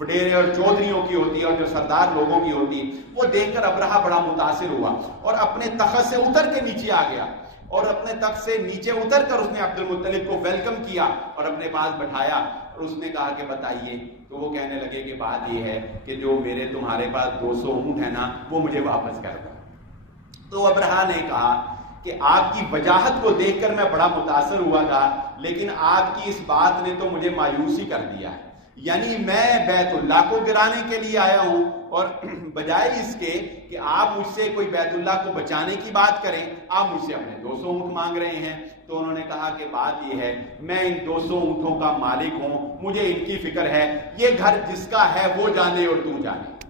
وڈیرے اور چودھریوں کی ہوتی ہے اور جو سردار لوگوں کی ہوتی ہے، وہ دیکھ کر ابرہا بڑا متاثر ہوا اور اپنے تخت سے اتر کے نیچے آ گیا، اور اپنے تخت سے نیچے اتر کر اس نے عبد المطلب کو ویلکم کیا اور اپنے پاس بٹھایا، اور اس نے کہا کہ بتائیے۔ تو وہ کہنے لگے کہ بات یہ ہے کہ جو میرے تمہارے پاس 200 اونٹ ہیں نا، وہ مجھے واپس کر دو۔ تو ابرہا نے کہا کہ آپ کی وجاہت کو دیکھ کر میں بڑا متاثر ہوا تھا، لیکن آپ کی اس بات نے تو مجھے مایوس ہی کر دیا ہے، یعنی میں بیت اللہ کو گرانے کے لیے آیا ہوں، اور بجائے اس کے کہ آپ مجھ سے کوئی بیت اللہ کو بچانے کی بات کریں، آپ مجھ سے اپنے 200 اونٹ مانگ رہے ہیں۔ تو انہوں نے کہا کہ بات یہ ہے، میں ان 200 اونٹوں کا مالک ہوں، مجھے ان کی فکر ہے، یہ گھر جس کا ہے وہ جانے اور تو جانے،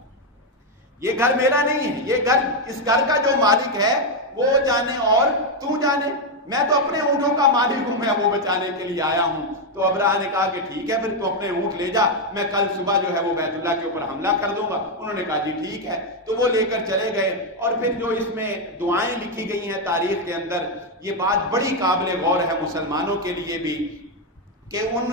یہ گھر میرا نہیں ہے، یہ گھر، اس گھر کا جو مالک ہے وہ جانے اور تو جانے، میں تو اپنے اونٹوں کا مالک ہوں، میں وہ بچانے کے لیے آیا ہوں۔ تو ابرہا نے کہا کہ ٹھیک ہے، پھر تو اپنے اونٹ لے جا، میں کل صبح جو ہے وہ بیت اللہ کے اوپر حملہ کر دوں گا۔ انہوں نے کہا جی ٹھیک ہے، تو وہ لے کر چلے گئے۔ اور پھر جو اس میں دعائیں لکھی گئی ہیں تاریخ کے اندر، یہ بات بڑی قابل غور ہے مسلمانوں کے لیے بھی، کہ ان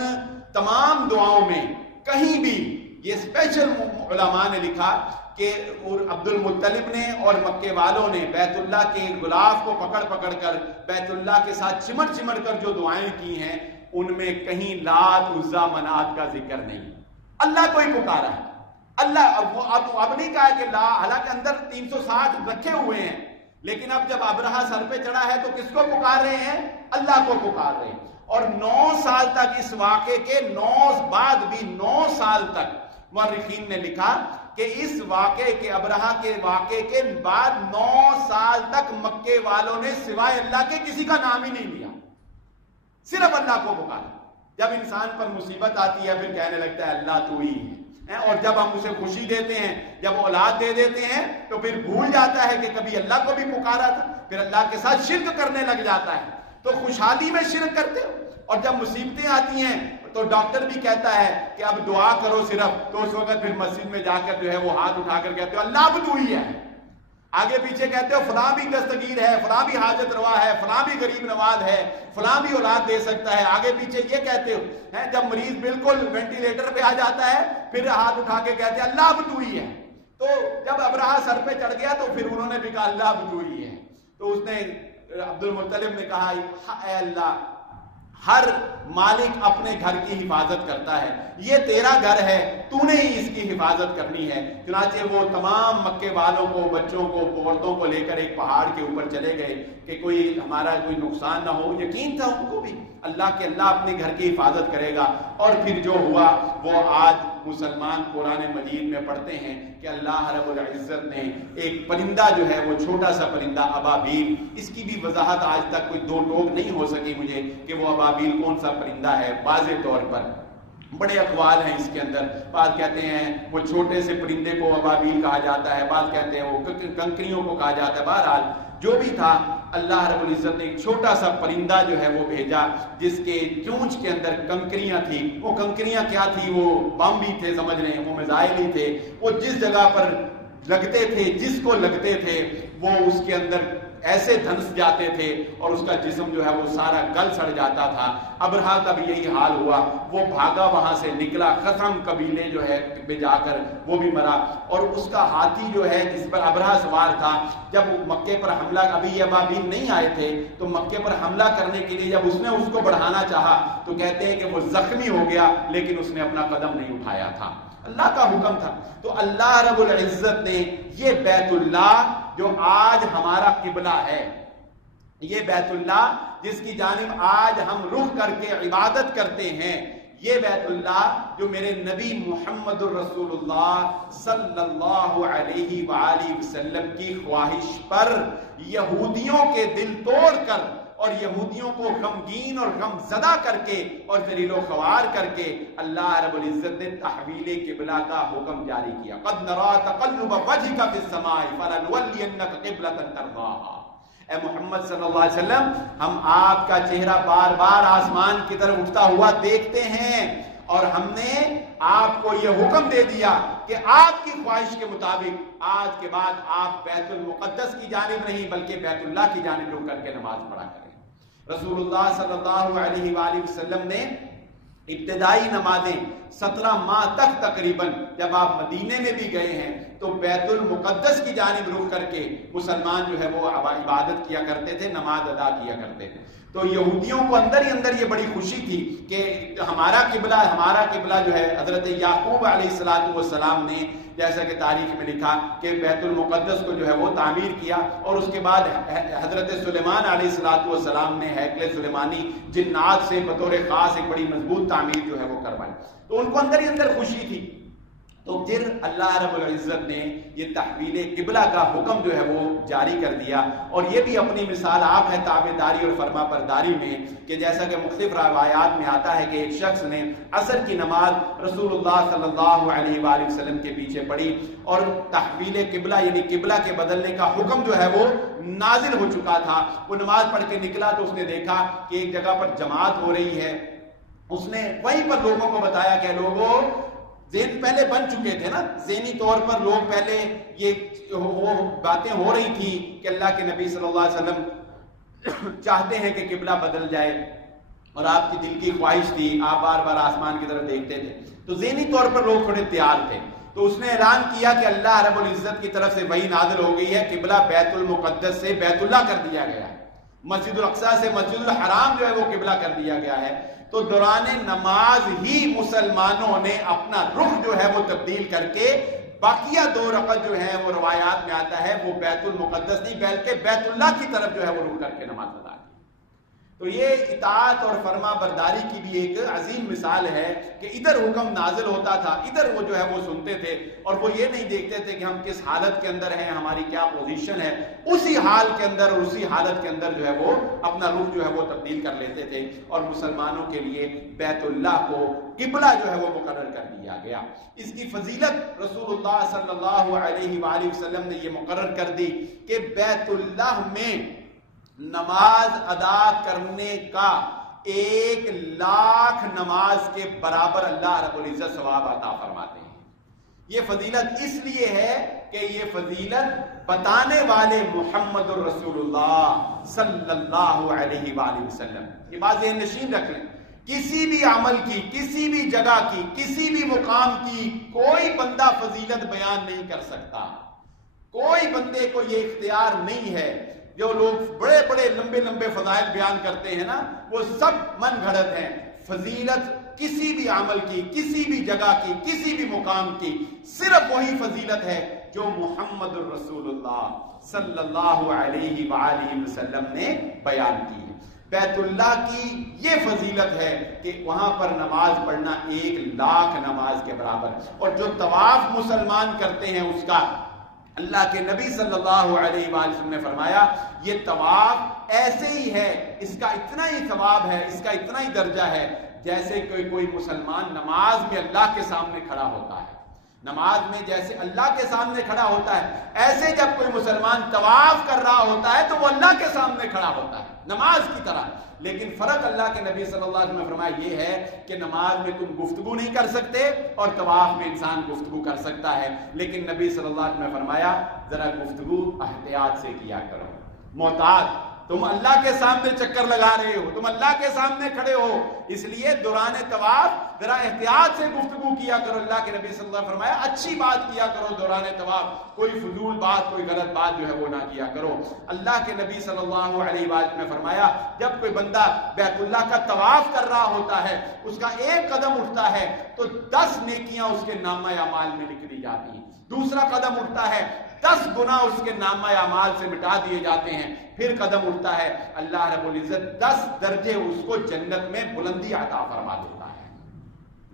تمام دعاؤں میں کہیں بھی یہ اسپیشل علماء نے لکھا کہ عبد المطلب نے اور مکے والوں نے بیت اللہ کے غلاف کو پکڑ پکڑ کر بیت اللہ کے ساتھ چمٹ چمٹ کر جو دعائیں کی ہیں، ان میں کہیں لات عزا منات کا ذکر نہیں، اللہ کو ہی پکارا ہے۔ اللہ اب نہیں کہا کہ لا، حالانکہ اندر 360 رکھے ہوئے ہیں، لیکن اب جب ابرہا سر پہ چڑھا ہے تو کس کو پکار رہے ہیں؟ اللہ کو پکار رہے ہیں۔ اور 9 سال تک اس واقعے کے بعد بھی 9 سال تک مورخین نے لکھا کہ اس واقعے کے، ابرہا کے واقعے کے بعد 9 سال تک مکے والوں نے سوائے اللہ کے کسی کا نام ہی نہیں لیا، صرف اللہ کو پکارا۔ جب انسان پر مصیبت آتی ہے پھر کہنے لگتا ہے اللہ تو ہی ہے، اور جب ہم اسے خوشی دیتے ہیں، جب اولاد دے دیتے ہیں، تو پھر بھول جاتا ہے کہ کبھی اللہ کو بھی پکارا تھا، پھر اللہ کے ساتھ شرک کرنے لگ جاتا ہے۔ تو خوشحالی میں شرک کرتے ہو، اور جب مصیبتیں آتی ہیں تو ڈاکٹر بھی کہتا ہے کہ اب دعا کرو صرف، تو اس وقت پھر مسجد میں جا کر جو ہے وہ ہاتھ اٹھا کر کہتے ہو اللہ اب تو ہی ہے، آگے پیچھے کہتے ہو فلاں بھی دستگیر ہے، فلاں بھی حاجت روا ہے، فلاں بھی غریب نواز ہے، فلاں بھی اولاد دے سکتا ہے، آگے پیچھے یہ کہتے ہو۔ جب مریض بالکل وینٹیلیٹر پہ آ جاتا ہے پھر ہاتھ اٹھا کے کہتے ہیں اللہ اب تو ہی ہے۔ تو جب ابرہا سر پہ چڑھ گیا تو پھر انہوں نے بھی کہا اللہ اب تو ہی ہے۔ تو اس نے، عبد المطلب نے کہا اے اللہ، ہر مالک اپنے گھر کی حفاظت کرتا ہے، یہ تیرا گھر ہے، تو نے ہی اس کی حفاظت کرنی ہے۔ چنانچہ وہ تمام مکے والوں کو، بچوں کو، عورتوں کو لے کر ایک پہاڑ کے اوپر چلے گئے کہ کوئی ہمارا کوئی نقصان نہ ہو۔ یقین تھا ان کو بھی اللہ اپنے گھر کی حفاظت کرے گا۔ اور پھر جو ہوا وہ آج مسلمان قرآن مجید میں پڑھتے ہیں کہ اللہ رب العزت نے ایک پرندہ جو ہے وہ چھوٹا سا پرندہ ابابیل، اس کی بھی وضاحت آج تک کوئی دو ٹوک نہیں ہو سکی مجھے کہ وہ ابابیل کون سا پرندہ ہے۔ واضح طور پر بڑے اقوال ہیں اس کے اندر، بعض کہتے ہیں وہ چھوٹے سے پرندے کو ابابیل کہا جاتا ہے، بعض کہتے ہیں وہ کنکریوں کو کہا جاتا ہے۔ بہرحال جو بھی تھا، اللہ رب العزت نے ایک چھوٹا سا پرندہ جو ہے وہ بھیجا جس کے چونچ کے اندر کنکریاں تھی۔ وہ کنکریاں کیا تھی؟ وہ بم بھی تھے، سمجھ رہے ہیں، وہ میزائل ہی تھے۔ وہ جس جگہ پر لگتے تھے، جس کو لگتے تھے، وہ اس کے اندر ایسے دھنس جاتے تھے اور اس کا جسم جو ہے وہ سارا گل سڑ جاتا تھا۔ ابرہا کا بھی یہی حال ہوا، وہ بھاگا وہاں سے نکلا، خثم قبیلے جو ہے میں جا کر وہ بھی مرا۔ اور اس کا ہاتھی جو ہے جس پر ابرہا سوار تھا، جب مکے پر حملہ، ابھی یہ ابابیل نہیں آئے تھے، تو مکے پر حملہ کرنے کے لیے جب اس نے اس کو بڑھانا چاہا تو کہتے ہیں کہ وہ زخمی ہو گیا، لیکن اس نے اپنا قدم نہیں اٹھایا تھا، اللہ کا حکم تھا۔ تو اللہ رب العزت نے یہ بیت اللہ جو آج ہمارا قبلہ ہے، یہ بیت اللہ جس کی جانب آج ہم رخ کر کے عبادت کرتے ہیں، یہ بیت اللہ جو میرے نبی محمد الرسول اللہ صلی اللہ علیہ وآلہ وسلم کی خواہش پر یہودیوں کے دل توڑ کر اور یہودیوں کو غمگین اور غم زدہ کر کے اور ذلیل و خوار کر کے اللہ رب العزت نے تحویل قبلہ کا حکم جاری کیا۔ قد نرى تقلب وجهك في السماء فلنولينك قبلة ترضاها۔ اے محمد صلی اللہ علیہ وسلم، ہم آپ کا چہرہ بار بار آسمان کی طرف اٹھتا ہوا دیکھتے ہیں، اور ہم نے آپ کو یہ حکم دے دیا کہ آپ کی خواہش کے مطابق آج کے بعد آپ بیت المقدس کی جانب نہیں بلکہ بیت اللہ کی جانب رخ کر کے نماز پڑھا کریں۔ رسول اللہ صلی اللہ علیہ وآلہ وسلم نے ابتدائی نمازیں 17 ماہ تک تقریباً جب آپ مدینے میں بھی گئے ہیں تو بیت المقدس کی جانب رخ کر کے مسلمان جو ہے وہ عبادت کیا کرتے تھے، نماز ادا کیا کرتے تھے۔ تو یہودیوں کو اندر ہی اندر یہ بڑی خوشی تھی کہ ہمارا قبلہ جو ہے، حضرت یعقوب علیہ السلام نے جیسا کہ تاریخ میں لکھا کہ بیت المقدس کو جو ہے وہ تعمیر کیا، اور اس کے بعد حضرت سلیمان علیہ السلام نے ہیکل سلیمانی جنات سے بطور خاص ایک بڑی مضبوط تعمیر جو ہے وہ کروائی۔ تو ان کو اندر ہی اندر خوشی تھی۔ تو پھر اللہ رب العزت نے یہ تحویل قبلہ کا حکم جو ہے وہ جاری کر دیا، اور یہ بھی اپنی مثال آپ ہے تابعداری اور فرما برداری میں، کہ جیسا کہ مختلف روایات میں آتا ہے کہ ایک شخص نے عصر کی نماز رسول اللہ صلی اللہ علیہ وآلہ وسلم کے پیچھے پڑھی، اور تحویل قبلہ یعنی قبلہ کے بدلنے کا حکم جو ہے وہ نازل ہو چکا تھا۔ وہ نماز پڑھ کے نکلا تو اس نے دیکھا کہ ایک جگہ پر جماعت ہو رہی ہے، اس نے وہیں پر لوگوں کو بتایا کہ لوگوں، ذہن پہلے بن چکے تھے نا، ذہنی طور پر لوگ پہلے یہ باتیں ہو رہی تھی کہ اللہ کے نبی صلی اللہ علیہ وسلم چاہتے ہیں کہ قبلہ بدل جائے، اور آپ کی دل کی خواہش تھی، آپ بار بار آسمان کی طرف دیکھتے تھے، تو ذہنی طور پر لوگ تھوڑے تیار تھے۔ تو اس نے اعلان کیا کہ اللہ رب العزت کی طرف سے وحی نازل ہو گئی ہے، قبلہ بیت المقدس سے بیت اللہ کر دیا گیا ہے، مسجد الاقصی سے مسجد الحرام جو ہے وہ قبلہ کر دیا گیا ہے۔ تو دوران نماز ہی مسلمانوں نے اپنا رخ جو ہے وہ تبدیل کر کے باقیہ 2 رکعت جو ہے وہ روایات میں آتا ہے وہ بیت المقدس نہیں بلکہ بیت اللہ کی طرف جو ہے وہ رخ کر کے نماز ادا کی۔ تو یہ اطاعت اور فرما برداری کی بھی ایک عظیم مثال ہے کہ ادھر حکم نازل ہوتا تھا، ادھر وہ جو ہے وہ سنتے تھے، اور وہ یہ نہیں دیکھتے تھے کہ ہم کس حالت کے اندر ہیں، ہماری کیا پوزیشن ہے، اسی حال کے اندر اور اسی حالت کے اندر جو ہے وہ اپنا رخ جو ہے وہ تبدیل کر لیتے تھے، اور مسلمانوں کے لیے بیت اللہ کو قبلہ جو ہے وہ مقرر کر دیا گیا۔ اس کی فضیلت رسول اللہ صلی اللہ علیہ وآلہ وسلم نے یہ مقرر کر دی کہ بیت اللہ میں نماز ادا کرنے کا 1,00,000 نماز کے برابر اللہ رب العزت ثواب عطا فرماتے ہیں۔ یہ فضیلت اس لیے ہے کہ یہ فضیلت بتانے والے محمد الرسول اللہ صلی اللہ علیہ وآلہ وسلم، یہ بات ذہن نشین رکھ لیں، کسی بھی عمل کی، کسی بھی جگہ کی، کسی بھی مقام کی کوئی بندہ فضیلت بیان نہیں کر سکتا، کوئی بندے کو یہ اختیار نہیں ہے جو لوگ بڑے بڑے لمبے لمبے فضائل بیان کرتے ہیں نا، وہ سب من گھڑت ہیں۔ فضیلت کسی بھی عمل کی، کسی بھی جگہ کی، کسی بھی مقام کی، صرف وہی فضیلت ہے جو محمد الرسول اللہ صلی اللہ علیہ وآلہ وسلم نے بیان کی ہے۔ بیت اللہ کی یہ فضیلت ہے کہ وہاں پر نماز پڑھنا 1,00,000 نماز کے برابر، اور جو طواف مسلمان کرتے ہیں اس کا اللہ کے نبی صلی اللہ علیہ وآلہ وسلم نے فرمایا یہ طواف ایسے ہی ہے، اس کا اتنا ہی ثواب ہے، اس کا اتنا ہی درجہ ہے جیسے کوئی مسلمان نماز میں اللہ کے سامنے کھڑا ہوتا ہے۔ نماز میں جیسے اللہ کے سامنے کھڑا ہوتا ہے، ایسے جب کوئی مسلمان طواف کر رہا ہوتا ہے تو وہ اللہ کے سامنے کھڑا ہوتا ہے نماز کی طرح۔ لیکن فرق اللہ کے نبی صلی اللہ علیہ وسلم نے فرمایا یہ ہے کہ نماز میں تم گفتگو نہیں کر سکتے اور طواف میں انسان گفتگو کر سکتا ہے، لیکن نبی صلی اللہ علیہ وسلم نے فرمایا ذرا گفتگو احتیاط سے کیا کرو، محتاط، تم اللہ کے سامنے چکر لگا رہے ہو، تم اللہ کے سامنے کھڑے ہو، اس لیے دوران طواف ذرا احتیاط سے گفتگو کیا کرو۔ اللہ کے نبی صلی اللہ علیہ وسلم نے فرمایا اچھی بات کیا کرو دوران طواف، کوئی فضول بات، کوئی غلط بات جو ہے وہ نہ کیا کرو۔ اللہ کے نبی صلی اللہ علیہ وآلہ نے فرمایا جب کوئی بندہ بیت اللہ کا طواف کر رہا ہوتا ہے، اس کا ایک قدم اٹھتا ہے تو 10 نیکیاں اس کے نامہ اعمال میں لکھی جاتی ہیں، دوسرا قدم اٹھتا ہے 10 گناہ اس کے نامہ اعمال سے مٹا دیے جاتے ہیں، پھر قدم اٹھتا ہے اللہ رب العزت 10 درجے اس کو جنت میں بلندی عطا فرما دیتا ہے۔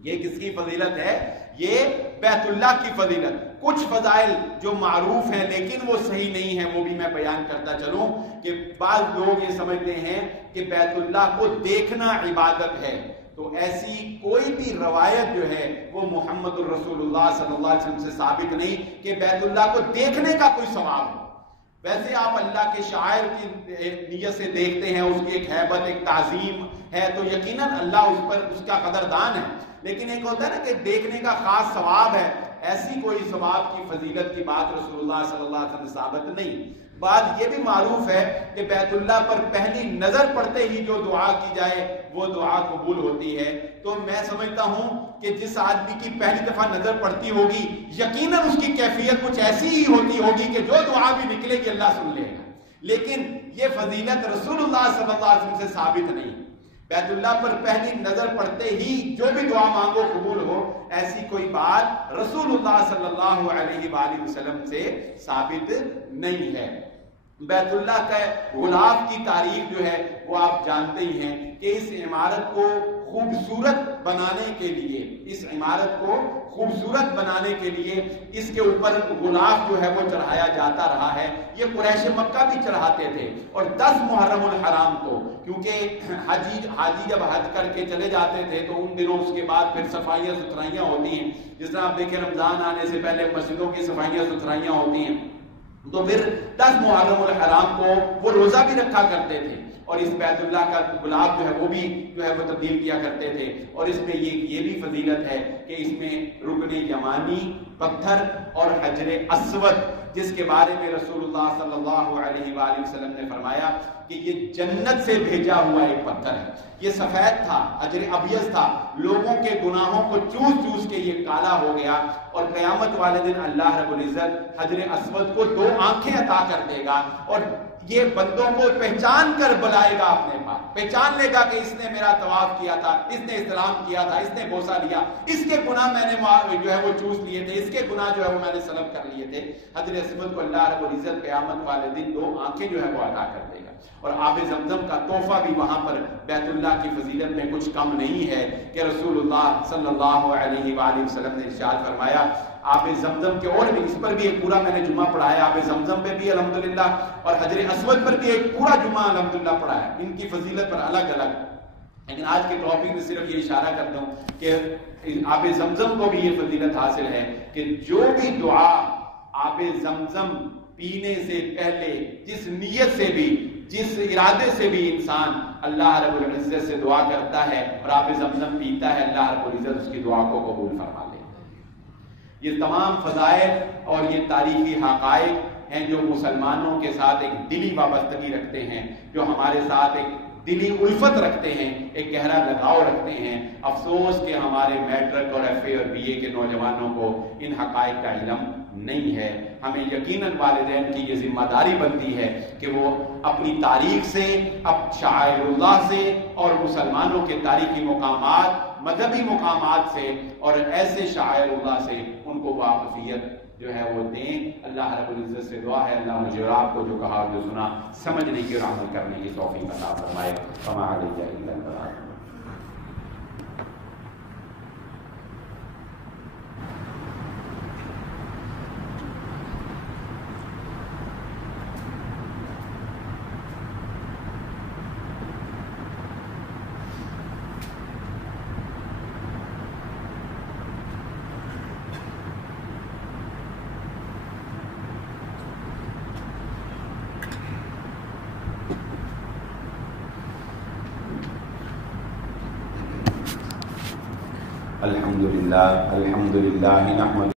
یہ کس کی فضیلت ہے؟ یہ بیت اللہ کی فضیلت۔ کچھ فضائل جو معروف ہیں لیکن وہ صحیح نہیں ہیں وہ بھی میں بیان کرتا چلوں کہ بعض لوگ یہ سمجھتے ہیں کہ بیت اللہ کو دیکھنا عبادت ہے، تو ایسی کوئی بھی روایت جو ہے وہ محمد الرسول اللہ صلی اللہ علیہ وسلم سے ثابت نہیں کہ بیت اللہ کو دیکھنے کا کوئی ثواب ہو۔ ویسے آپ اللہ کے شاعر کی نیت سے دیکھتے ہیں، اس کی ایک ہیبت، ایک تعظیم ہے، تو یقیناً اللہ اس پر اس کا قدردان ہے، لیکن ایک ہوتا ہے نا کہ دیکھنے کا خاص ثواب ہے، ایسی کوئی ثواب کی فضیلت کی بات رسول اللہ صلی اللہ علیہ وسلم سے ثابت نہیں۔ بات یہ بھی معروف ہے کہ بیت اللہ پر پہلی نظر پڑتے ہی جو دعا کی جائے وہ دعا قبول ہوتی ہے، تو میں سمجھتا ہوں کہ جس آدمی کی پہلی دفعہ نظر پڑتی ہوگی یقیناً اس کی کیفیت کچھ ایسی ہی ہوتی ہوگی کہ جو دعا بھی نکلے گی اللہ سن لے گا، لیکن یہ فضیلت رسول اللہ صلی اللہ علیہ وسلم سے ثابت نہیں۔ بیت اللہ پر پہلی نظر پڑتے ہی جو بھی دعا مانگو قبول ہو، ایسی کوئی بات رسول اللہ صلی اللہ علیہ وآلہ وسلم سے ثابت نہیں ہے۔ بیت اللہ کا غلاف کی تاریخ جو ہے وہ آپ جانتے ہی ہیں کہ اس عمارت کو خوبصورت بنانے کے لیے، اس عمارت کو خوبصورت بنانے کے لیے اس کے اوپر غلاف جو ہے وہ چڑھایا جاتا رہا ہے۔ یہ قریش مکہ بھی چڑھاتے تھے، اور 10 محرم الحرام کو، کیونکہ حاجی جب حج کر کے چلے جاتے تھے تو ان دنوں اس کے بعد پھر صفائیاں ستھرائیاں ہوتی ہیں، جس طرح آپ دیکھیں رمضان آنے سے پہلے مسجدوں کی صفائیاں ستھرائیاں ہوتی ہیں، تو پھر 10 محرم الحرام کو وہ روزہ بھی رکھا کرتے تھے، اور اس بیت اللہ کا گلاب جو ہے وہ بھی جو ہے وہ تبدیل کیا کرتے تھے، اور اس میں یہ بھی فضیلت ہے کہ اس میں رکن یمانی پتھر اور حجر اسود، جس کے بارے میں رسول اللہ صلی اللہ علیہ وآلہ وسلم نے فرمایا کہ یہ جنت سے بھیجا ہوا ایک پتھر ہے، یہ سفید تھا، حجر ابیض تھا، لوگوں کے گناہوں کو چوس چوس کے یہ کالا ہو گیا، اور قیامت والے دن اللہ رب العزت حجر اسود کو 2 آنکھیں عطا کر دے گا، اور یہ بندوں کو پہچان کر بلائے گا اپنے پاس، پہچان لے گا کہ اس نے میرا طواف کیا تھا، اس نے استلام کیا تھا، اس نے بوسہ لیا، اس کے گناہ میں نے جو ہے وہ چوس لیے تھے، اس کے گناہ جو ہے وہ میں نے سلب کر لیے تھے۔ حجر اسود کو اللہ رب العزت قیامت والے دن 2 آنکھیں جو ہے وہ عطا کر دے گا، اور آب زمزم کا تحفہ بھی وہاں پر بیت اللہ کی فضیلت میں کچھ کم نہیں ہے کہ رسول اللہ صلی اللہ علیہ وآلہ وسلم نے ارشاد فرمایا آب زمزم کے، اور بھی اس پر بھی ایک پورا میں نے جمعہ پڑھا ہے، آب زمزم پہ بھی الحمدللہ، اور حجر اسود پر بھی ایک پورا جمعہ الحمدللہ پڑھا ہے، ان کی فضیلت پر الگ الگ، لیکن آج کے ٹاپک میں صرف یہ اشارہ کرتا ہوں کہ آب زمزم کو بھی یہ فضیلت حاصل ہے کہ جو بھی دعا آب زمزم پینے سے پہلے جس نیت سے بھی، جس ارادے سے بھی انسان اللہ رب العزت سے دعا کرتا ہے اور آب زمزم پیتا ہے، اللہ رب العزت اس کی دعا کو قبول فرما لیتا ہے۔ یہ تمام فضائل اور یہ تاریخی حقائق ہیں جو مسلمانوں کے ساتھ ایک دلی وابستگی رکھتے ہیں، جو ہمارے ساتھ ایک دلی الفت رکھتے ہیں، ایک گہرا لگاؤ رکھتے ہیں۔ افسوس کہ ہمارے میٹرک اور ایف اے اور بی اے کے نوجوانوں کو ان حقائق کا علم نہیں ہے. ہمیں یقیناً والدین کی یہ ذمہ داری بنتی ہے کہ وہ اپنی تاریخ سے، اب شعائر اللہ سے اور مسلمانوں کے تاریخی مقامات، مذہبی مقامات سے اور ایسے شعائر اللہ سے ان کو واقفیت جو ہے وہ دیں. اللہ رب العزت سے دعا ہے اللہ مجھے اور آپ کو جو کہا اور جو سنا سمجھنے کی اور عمل کرنے کی توفیق عطا فرمائے. وما علینا الا البلاغ. الحمد للہ نحمده